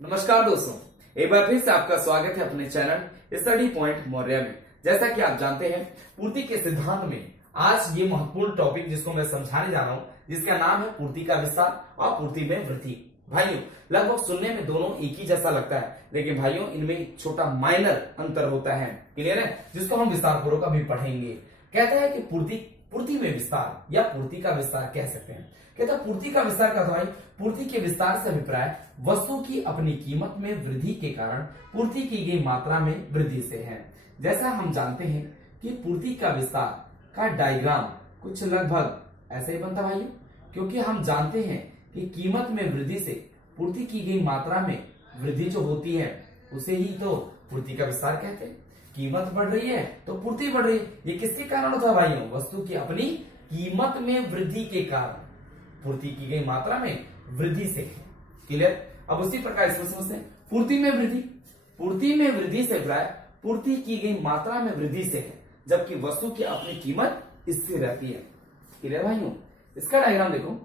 नमस्कार दोस्तों, एक बार फिर से आपका स्वागत है अपने चैनल स्टडी पॉइंट मौर्य में। जैसा कि आप जानते हैं, पूर्ति के सिद्धांत में आज ये महत्वपूर्ण टॉपिक जिसको मैं समझाने जा रहा हूं, जिसका नाम है पूर्ति का विस्तार और पूर्ति में वृद्धि। भाइयों, लगभग सुनने में दोनों एक ही जैसा लगता है, लेकिन भाइयों इनमें एक छोटा माइनर अंतर होता है। क्लियर है? जिसको हम विस्तार पूर्वक अभी पढ़ेंगे। कहता है कि पूर्ति में विस्तार या पूर्ति का विस्तार कह सकते हैं। कहता है पूर्ति का विस्तार का भाई पूर्ति के विस्तार से अभिप्राय वस्तु की अपनी कीमत में वृद्धि के कारण पूर्ति की गई मात्रा में वृद्धि से है। जैसा हम जानते हैं कि पूर्ति का विस्तार का डायग्राम कुछ लगभग ऐसे ही बनता भाई, क्योंकि हम जानते हैं कि कीमत में वृद्धि से पूर्ति की गई मात्रा में वृद्धि जो होती है उसे ही तो पूर्ति का विस्तार कहते हैं। कीमत बढ़ रही है तो पूर्ति बढ़ रही है। ये किसके कारण होता है भाइयों? वस्तु की अपनी कीमत में वृद्धि के कारण पूर्ति की गई मात्रा में वृद्धि से। क्लियर? अब उसी प्रकार इसको समझते हैं। पूर्ति में वृद्धि से प्राय पूर्ति की गई मात्रा में वृद्धि से है, जबकि वस्तु की अपनी कीमत स्थिर रहती है। क्लियर भाइयों? इसका डायग्राम देखो,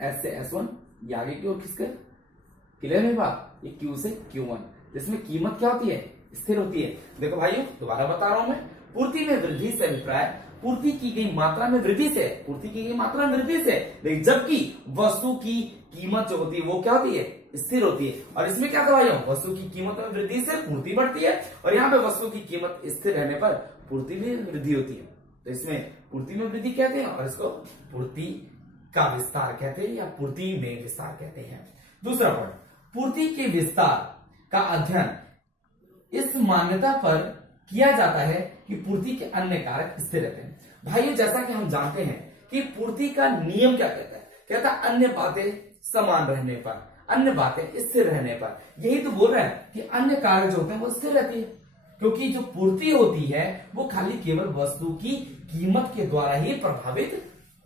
S से S1, ये आगे की ओर खिसकर। क्लियर है बात? ये Q से Q1, जिसमें कीमत क्या होती है? स्थिर होती है। देखो भाइयों, दोबारा बता रहा हूं मैं। पूर्ति में वृद्धि से अभिप्राय पूर्ति की गई मात्रा में वृद्धि से, पूर्ति की गई मात्रा में वृद्धि से, लेकिन जबकि वस्तु की कीमत जो होती है वो क्या होती है? स्थिर होती है। और इसमें क्या था भाइयों? वस्तु की कीमत में वृद्धि से पूर्ति बढ़ती है, और यहाँ पे वस्तु की कीमत स्थिर रहने पर पूर्ति में वृद्धि होती है। तो इसमें पूर्ति में वृद्धि कहते हैं और इसको पूर्ति का विस्तार कहते हैं या पूर्ति में विस्तार कहते हैं। दूसरा पॉइंट, पूर्ति के विस्तार का अध्ययन इस मान्यता पर किया जाता है कि पूर्ति के अन्य कारक स्थिर रहते हैं। भाइयों, जैसा कि हम जानते हैं कि पूर्ति का नियम क्या कहता है? कहता है अन्य बातें समान रहने पर, अन्य बातें स्थिर रहने पर। यही तो बोल रहा है कि अन्य कारक जो होते हैं वो स्थिर रहती है, क्योंकि जो पूर्ति होती है वो खाली केवल वस्तु की कीमत के द्वारा ही प्रभावित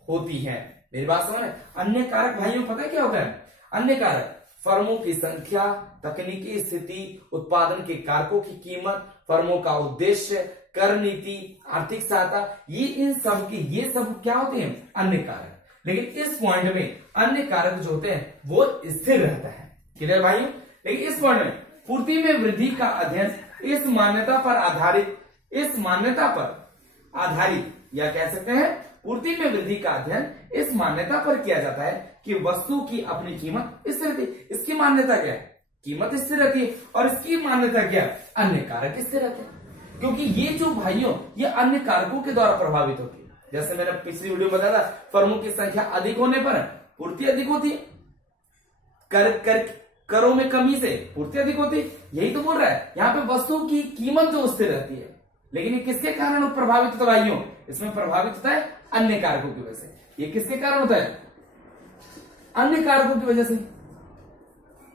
होती है। मेरी बात समझ? अन्य कारक भाइयों पता है क्या होता है? अन्य कारक फर्मों की संख्या, तकनीकी स्थिति, उत्पादन के कारकों की कीमत, फर्मों का उद्देश्य, कर नीति, आर्थिक सहायता, ये सब क्या होते हैं? अन्य कारक। लेकिन इस पॉइंट में अन्य कारक जो होते हैं वो स्थिर रहता है। क्लियर भाइयों? लेकिन इस पॉइंट में पूर्ति में वृद्धि का अध्ययन इस मान्यता पर आधारित या कह सकते हैं पूर्ति में वृद्धि का अध्ययन इस मान्यता पर किया जाता है कि वस्तु की अपनी कीमत स्थिर रहती है। इसकी मान्यता क्या है? कीमत स्थिर रहती है। और इसकी मान्यता क्या है? अन्य कारक स्थिर रहते हैं। क्योंकि ये जो भाइयों ये अन्य कारकों के द्वारा प्रभावित होती है। जैसे मैंने पिछली वीडियो में बताया था, फर्मों की संख्या अधिक होने पर पूर्ति अधिक होती है, करों में कमी से पूर्ति अधिक होती है। यही तो बोल रहा है। यहाँ पे वस्तु की कीमत जो स्थिर रहती है, लेकिन ये किसके कारण प्रभावित होता है भाइयों? इसमें प्रभावित होता है अन्य कारकों की वजह से। ये किसके कारण होता है? अन्य कारकों की वजह से।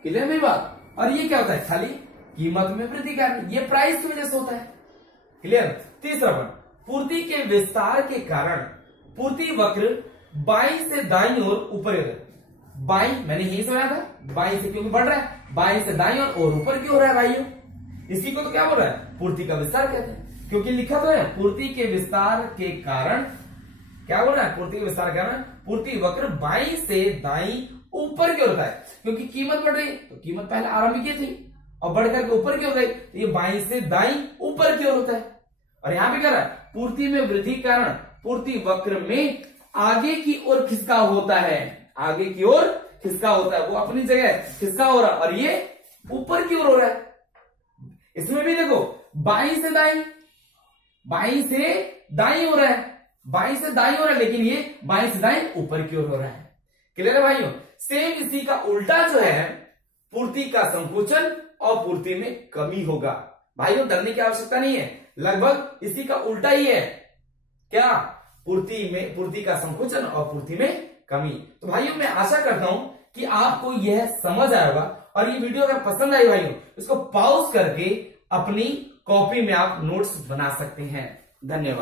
क्लियर मेरी बात? और ये क्या होता है? खाली कीमत में वृद्धि कारण, ये प्राइस की वजह से होता है। क्लियर? तीसरा पॉइंट, पूर्ति के विस्तार के कारण पूर्ति वक्र बाईं से दाईं ओर ऊपर हो रहा है। बाईं मैंने यही समझा था, बाईं से क्योंकि बढ़ रहा है, बाईं से दाईं और ऊपर क्यों हो रहा है भाइयों? इसी को तो क्या बोल रहा है? पूर्ति का विस्तार कहते हैं। क्योंकि लिखा तो है पूर्ति के विस्तार के कारण, क्या बोल रहा है? पूर्ति के विस्तार के कारण पूर्ति वक्र बाईं से दाईं ऊपर क्यों होता है? क्योंकि कीमत बढ़ रही है, तो कीमत पहले आरंभ की थी और बढ़कर के ऊपर क्यों हो गई? तो ये बाईं से दाईं ऊपर क्यों होता है? और यहां पे क्या रहा है? पूर्ति में वृद्धि कारण पूर्ति वक्र में आगे की ओर खिसकाव होता है। आगे की ओर खिसकाव होता है, वो अपनी जगह खिसकाव हो रहा है, और ये ऊपर की ओर हो रहा है। इसमें भी देखो बाईं से दाईं हो रहा है, बाईं से दाईं हो रहा है, लेकिन ये बाईं से दाईं ऊपर की ओर हो रहा है। क्लियर है भाइयों? सेम इसी का उल्टा जो है, पूर्ति का संकुचन और पूर्ति में कमी होगा। भाइयों डरने की आवश्यकता नहीं है, लगभग इसी का उल्टा ही है। क्या? पूर्ति का संकुचन और पूर्ति में कमी। तो भाइयों मैं आशा करता हूं कि आपको यह समझ आएगा, और ये वीडियो अगर पसंद आई भाइयों, इसको पॉज करके अपनी कॉपी में आप नोट्स बना सकते हैं। धन्यवाद।